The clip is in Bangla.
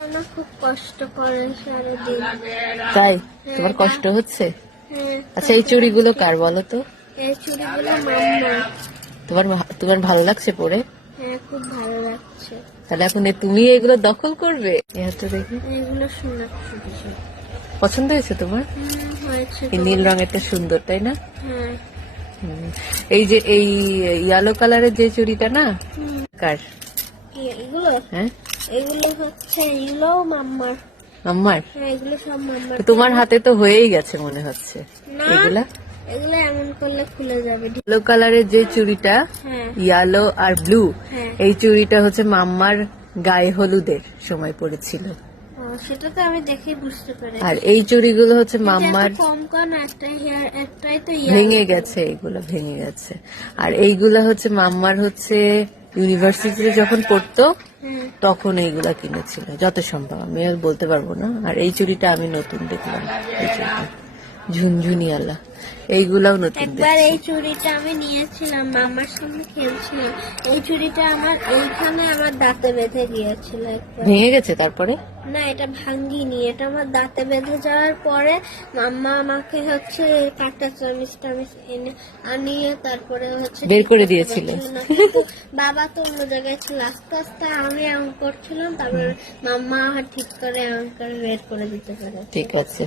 আমার খুব কষ্ট করে সারাদিন। তাই তোমার কষ্ট হচ্ছে? আচ্ছা, এই চুড়িগুলো কার বলো তো? এই চুড়িগুলো মাম্মার। তোমার ভালো লাগছে পরে? হ্যাঁ, খুব ভালো লাগছে। তাহলে এখন তুমি এগুলো দখল করবে? দেখি, এগুলো সুন্দর চুড়ি। পছন্দ হয়েছে তোমার? হয়েছে। এই নীল রঙেরটা সুন্দর, তাই না? হ্যাঁ। এই যে এই ইয়েলো কালারের যে চুড়িটা না, কার? এগুলো? হ্যাঁ, এগুলো হচ্ছে এগুলো মাম্মার। মাম্মার? হ্যাঁ, এগুলো সব মাম্মার। তোমার হাতে তো হয়েই গেছে মনে হচ্ছে। না, এগুলা এগুলো এমন করলে খুলে যাবে। ইয়েলো কালারের যে চুড়িটা, হ্যাঁ। ইয়েলো আর ব্লু, হ্যাঁ। এই চুড়িটা হচ্ছে মাম্মার গায়ে হলুদের সময় পড়েছিল। সেটা তো আমি দেখে বুঝতে পারি। আর এই চুড়িগুলো হচ্ছে মাম্মার কম কম একটাই তো ভেঙে গেছে, এগুলো ভেঙে গেছে। আর এইগুলা হচ্ছে মাম্মার হচ্ছে ইউনিভার্সিটিতে যখন পড়তো তখন এইগুলা কিনেছিল, যত সম্ভব, আমি আর বলতে পারবো না। আর এই চুড়িটা আমি নতুন দেখলাম, এই চুড়িটা ঝুনঝুনিওয়ালা, এইগুলাও নতুন একবার দেখছি। এই চুড়িটা আমি নিয়েছিলাম, মামার সামনে খেলছিলাম। এই চুড়িটা আমার এইখানে আমার দাঁতে বেঁধে গিয়েছিল একবার। ভেঙে গেছে তারপরে? না, এটা ভাঙ্গিনি, এটা আমার দাঁতে বেঁধে যাওয়ার পরে মাম্মা আমাকে হচ্ছে কাঁটা চামিচ টামিচ এনে আনিয়ে তারপরে হচ্ছে বের করে দিয়েছিল। কিন্তু বাবা তো অন্য জায়গায় ছিল। আস্তে আস্তে আমি এমন করছিলাম, তারপরে মাম্মা ঠিক করে এমন করে বের করে দিতে পারে। ঠিক আছে।